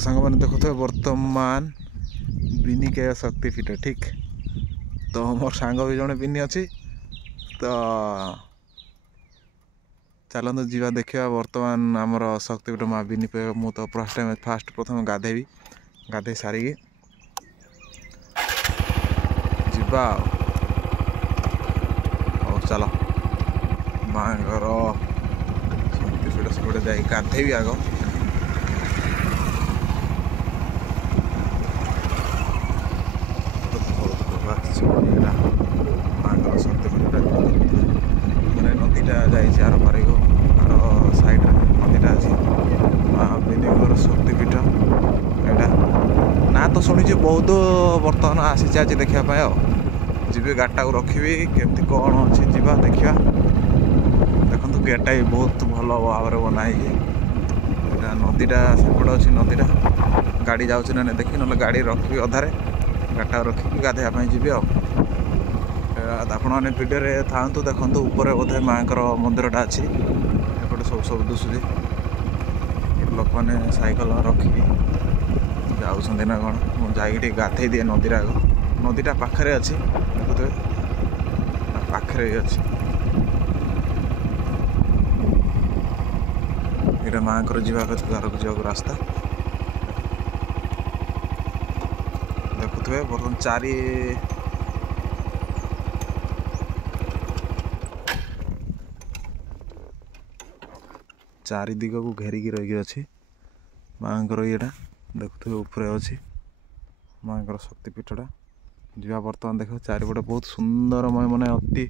सांग मैंने देखुए बर्तमान बिनिकेय शक्तिपीठ ठीक तो मोर सांग भी जड़े बिनी अच्छी तो चलते जीवा देखा बर्तमान आमर शक्तिपीठ माँ बिनी मु तो फास्ट प्रथम गाधेबी गाधे सारिकी जीवा चल माँ घर शक्तिपीठ सेपटे जा गाधेबी आग माँ शक्तिपीठ मैंने नदीटा जा आर साइड नदीटा अच्छी माँ बिनीगर शक्तिपीठ एटा ना तो शुणी बहुत बर्तमान आसी आज देखापी जी गाटा को रखी केमती कौन अच्छी जीवा देखा देखो गेटा भी बहुत भल भाव में बनाई नदीटा सेपटे अच्छी नदीटा गाड़ी जाऊँच ना देखी ना गाड़ी रखी अधारे गाटा रखी गाधेवाई जी आपण मैंने भिडियो था देखो ऊपर बोधे माँ मंदिरटा अच्छी एपटे सब दुसुची लोक मैंने साइकेल रखिकी जाऊँ ना कौन मुझे गाधे दिए नदीटा पाखे अच्छी देखुए पाखे ही अच्छी ये माँ घर को रास्ता देखुए बर्तमान चारि दिग को घेरिकी रही अच्छी माँ ये देखुए ऊपर अच्छी माँ शक्तिपीठटा जीवा बर्तमान देख चारिपटे बहुत सुंदरमय माने अति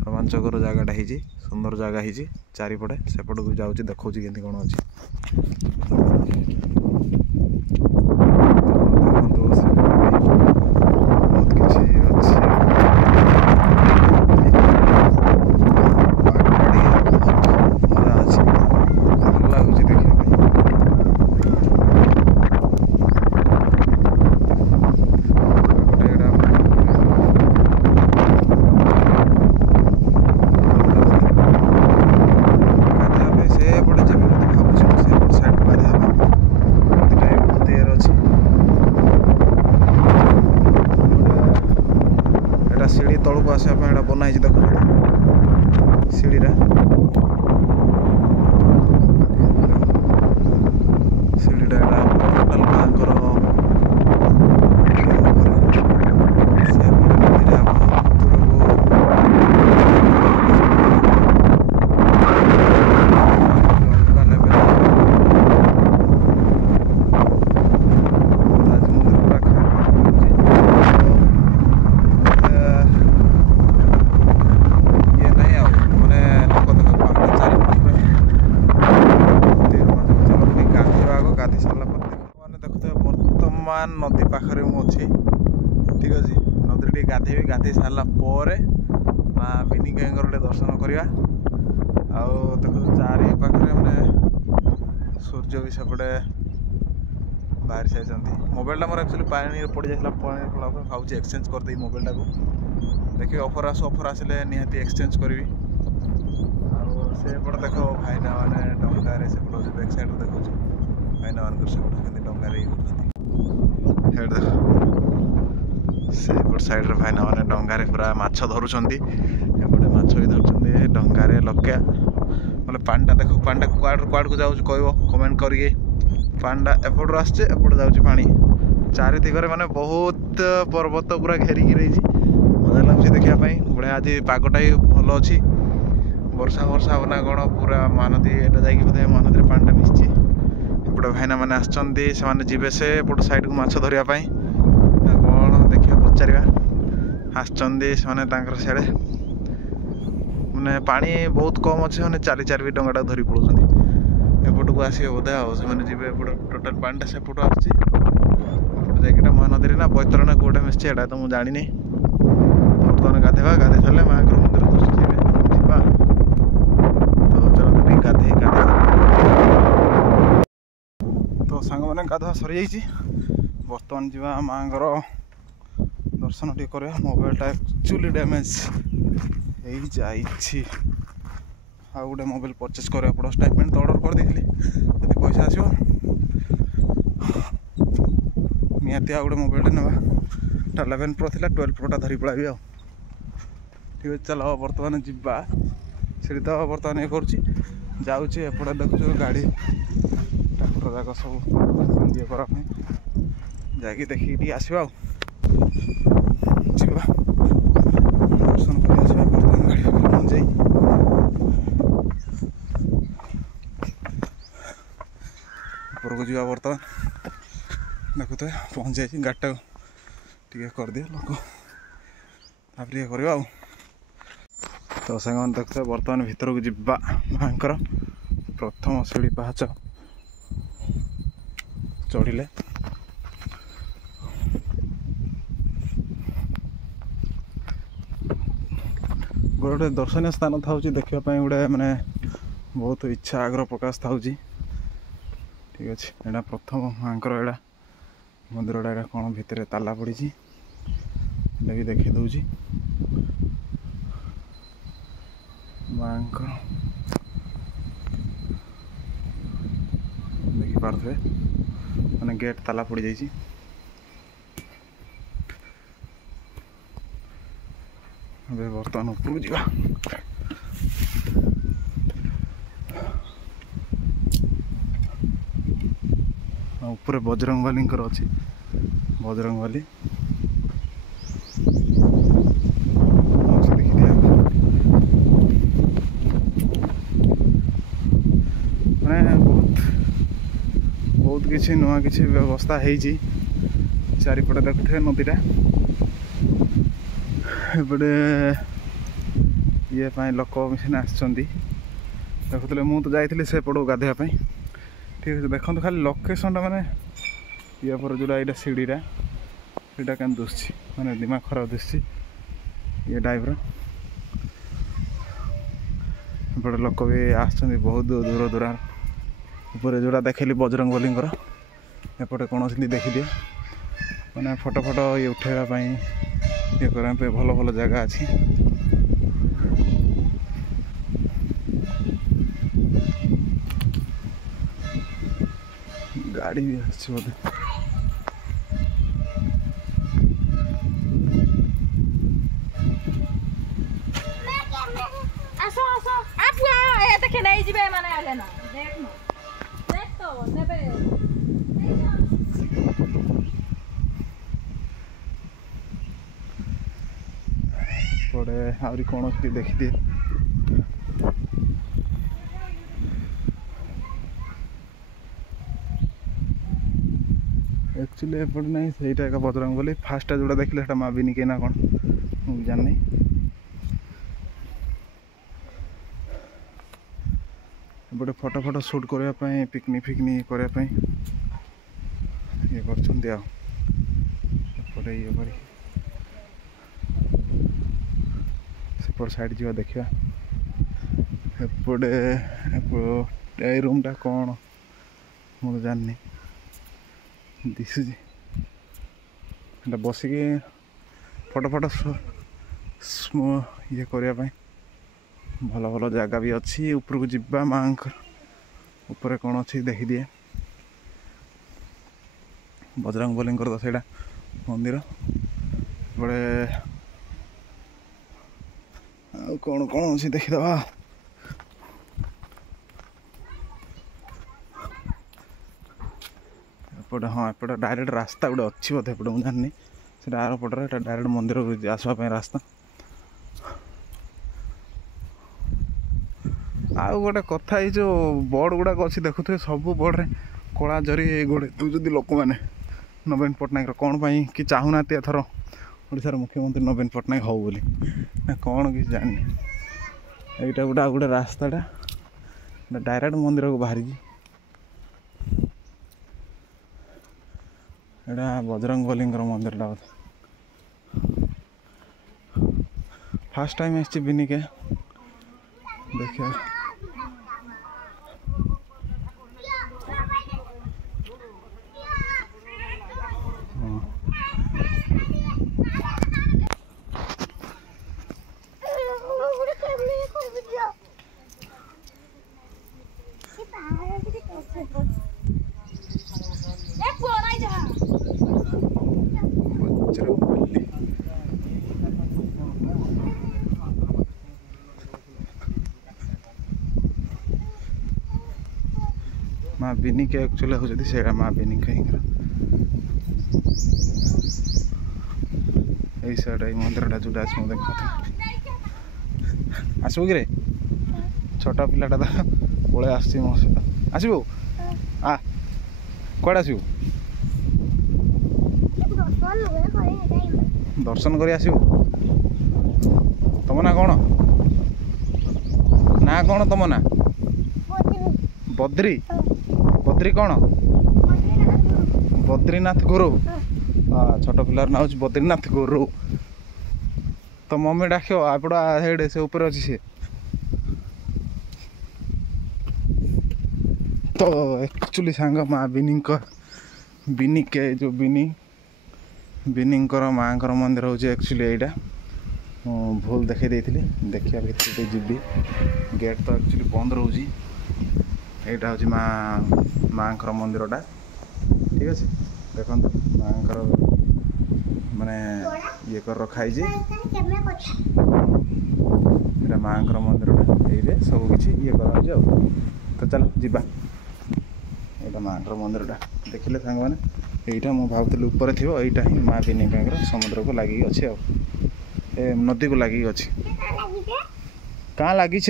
रोमांचकर जगहटा है सुंदर जगह है चारिपटे सेपट को जाऊँगी देखा केमती कौन अच्छी बहुत किसी अच्छी मजा अच्छी भल लगुच देखा सीढ़ी तौक आसपा बनाई देखो सीढ़ीटा सीढ़ीटा टोटाल माँ बर्तमान नदी पाखे मुझे ठीक अच्छे नदी गाधेबी गाधे सारा माँ बिनिकेयर दर्शन करवा देखो चारि पाखे मैंने सूर्य भी सेपटे बाहर सारी मोबाइलटा मोर एक्चुअली पानी पड़ जाता पानी पड़ा भाव एक्सचेंज करदे मोबाइलटा को देखिए ऑफर आसिले निहाती एक्सचेंज करी सेपटे देख भाईना मैंने डंगारे सेपटे बैक साइड देखो भाईना मान सेपटे डंगारे देख सेपट साइड भाईना मैंने डंगारे पूरा माछ धरुंटे एपटे माछ भी धरुंटे डंगारे लक्या मतलब पानीटा देख पानीटा कुआड़ को जाऊँ कह कमेंट करिए पानीटा एपट आसपट जाऊँ पानी चारि दिगरे माने बहुत पर्वत पूरा घेरिकी रही मजा लगुच देखापी बढ़िया आज पागटा भी भल अच्छी वर्षा वर्षा ना कौन पूरा महानदी एटा जाकि बोधे महानदी पानीटा मिसी एपटे भाईना मैंने आसछन्ती से जीवे से एपट साइड को माछ धरियापाई कौन देखिए पचारा आसछन्ती से सियाड़े मैंने पानी बहुत कम अच्छे मैंने चारि चारि डंगाटा धरी पड़ुछन्ती एपट को आसिए बोधे आने जी टोटाल पानीटा सेपट आसपटे महानदी ना बैतरणा कौटा मिसी एटा तो मुझे जानी बर्तमान गाधेवा गाधे सारे माँ मंदिर जीवा तो चलो गाधे तो सांग मैंने गाधुआ सरी जाइए बर्तमान जीवा माँ दर्शन टे कर मोबाइलटा एक्चुअली डैमेज हो जाए गोटे मोबाइल परचेस करने पड़ो स्टाइटमेंट तो ऑर्डर कर दी पैसा आसो निहाती आ गोटे मोबाइल ना 11 प्रो थी 12 प्रोटा धरी पड़ा आ ठीक है। चल बर्तमान जीवा से तो बर्तमान ये करुँच जाऊँगी एपटे देखु गाड़ी ट्राक्टर जाक सब ये करने जाकि देखिए आसवा जीवा दर्शन कर आसवा बर्तमान गाड़ी पहुँच जाए ऊपर को जीवा बर्तमान देखु तो पहुँच जाए गाड़ीटा टे कर दिए लोक तापर ये करवा तो सांग देखते बर्तमान भीतर को जीवा माँकर प्रथम सीढ़ी पाहाच चढ़िले गोटे दर्शनीय स्थान था देखापी गोटे माने बहुत इच्छा आग्रह प्रकाश था ठीक अच्छे यहाँ प्रथम माँकर एड़ा मंदिर एड़ा कौन भितर ताला पड़ी भी देखी दूची माँकर देखी पारे मैंने गेट ताला पड़ जाइए बर्तमान ऊपर जा ऊपर बजरंगबाली अच्छी बजरंगबाली बहुत किसी नुआ किसी व्यवस्था है चारिपटे देखुए नदीटा एपटे ये लोक मिशन देखुले मु तो जाइए से पड़ो गाधेवाई ठीक है। देखो खाली लोकेशनटा माने ये पर जोड़ा यहाँ सीढ़ीटा सीटा क्या दुसुची माने दिमाग खराब दुसुची ये टाइप्र एपटे लोक भी आसुच्च बहुत दूर दूर ऊपर जोड़ा देखली बजरंगबली एपटे कौन देखी दिए मैंने फोटो फोटो ये उठेबापी ये करने भल भल जगह अच्छी गाड़ी भी अच्छी बोधे देखे नहीं जीवे माने आले ना देख न देख तो नेबे पड़े आहरी कौन देखी दिए एक्चुअली एपटे नहीं सहीटा एक बजरंगबली फास्ट जोड़ा देखिले सेटा माविनी के ना कौन मुझे जानी एपटे फोटो फोटो शूट करने पिकनिक फिकनिक करने ये करपटे ये कर सेपट साइड जा देखा एपटे रूमटा कौन मुझे जानी दिशुची बसिकी फोटो फोटो ये करने भल भल जगह भी अच्छी ऊपर को जीवा माँ ऊपर कौन अच्छी देखी दिए बजरंगबली तो सहीटा मंदिर बड़े कौन कौन अच्छी देखीदबा एपटे हाँ एपटे डायरेक्ट रास्ता गोटे अच्छी बोधे एपटे मुझे जानी से आर पटे डायरेक्ट मंदिर आसवाई रास्ता आउ गोटे कथा ये जो बोर्ड गुड़ाक अच्छी देखुए सब बोर्ड रे कला जरी गोड़े दूसरी लोक मैंने नवीन पट्टनायक कौन पाई कि चाहूना एथर ओडिशार मुख्यमंत्री नवीन पट्टनायक हो बोली ना कौन कि जानी यहाँ गोटे गोटे रास्ताटा डायरेक्ट मंदिर को बाहरी यहाँ बजरंगबली मंदिरटा फास्ट टाइम आसी बिनिके देखिए एक बोला ही जा माँ बिनिका एक्चुअली होती से माँ बिनिका ही यही साइड मंदिरटा जोटा अच्छे मुझे देखा आसबू कि छोटा पिलाटा तो पलि आस मो सहित आसबू आ कड़े आसबू दर्शन कर आसबू तुम ना कौन ना कौन तुम ना बद्री बद्री कौन बद्रीनाथ गुरु हाँ छोट पिलार ना हूँ बद्रीनाथ गुरु तो मम्मी डाक आपड़ा हेड से ऊपर अच्छी सी तो एक्चुअली सांग माँ बिनिके जो बिनीकर माँ मंदिर हूँ एक्चुअली यहाँ भूल देखी देखा भर जी गेट तो एक्चुअली बंद रोचे यहाँ हूँ माँ मंदिरटा ठीक अच्छे देखो माँ माने ये कर रखाई माँ मंदिरटा ये सब किसी ये कर तो चल जीवा यहाँ माँ मंदिरटा देखिले सांग मैंने यहाँ मुझे भावुली ऊपर थी यहाँ ही माँ बिनिका समुद्र को लगे अच्छे ए नदी को लगे अच्छे कहाँ लगी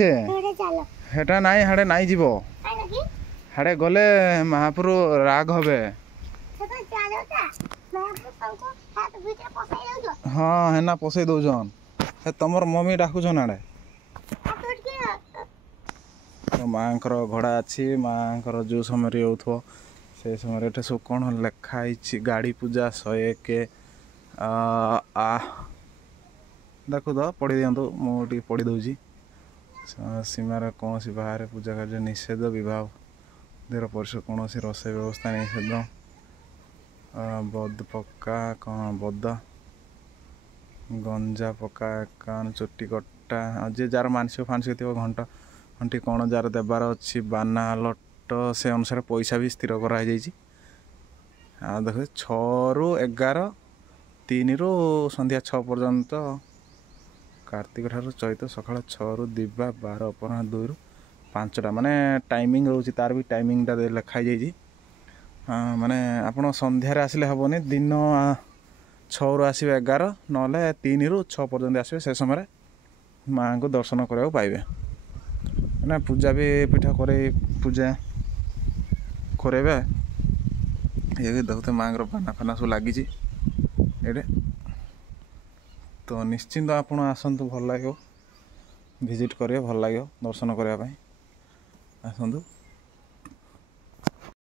हेटा नाई हाड़े नाई जीव हाड़े गले महाप्रभु राग हे हाँ हेना पसई दौन तुमर मम्मी डाकुन आड़े तो माँ घोड़ा अच्छी माँ जो समय हो से समय सब कौन लिखाई गाड़ी पूजा 101 देखो तो पढ़ी दिंतु मुझे पढ़ी दूसरी सीमार कौन सी बाहर पूजा कार्य निषेध विवाह देर परिसर कौन रोषे व्यवस्था निषेध बद पक्का कौन बद गंजा पक्का कान चोटी कटा जे जार मानसिक फानसिक थी घंटा घंटी कौन जार देवार अच्छी बाना लट से अनुसार पैसा भी स्थिर कराई देख 6 ରୁ 11 3 ରୁ संध्या 6 पर्यंत कार्तिक ठार चैत सकाल 6 ରୁ दिवा 12 अपराह 2 ରୁ 5टा माने टाइमिंग रोचे तार भी टाइमिंगटा लिखाई माने आपण संध्यारे आसिले हेनी दिन 6 ରୁ आसवे 11 ना 3 ରୁ 6 पर्यंत आसवे से समय माँ को दर्शन करने पाइबे ना पूजा भी पीठा करे पूजा करेबे ये देखते माँ बाना फाना सब लगी ये तो निश्चिंत आपण आसतु भल लगे विजिट करेंगे भल लगे दर्शन करने आसतु।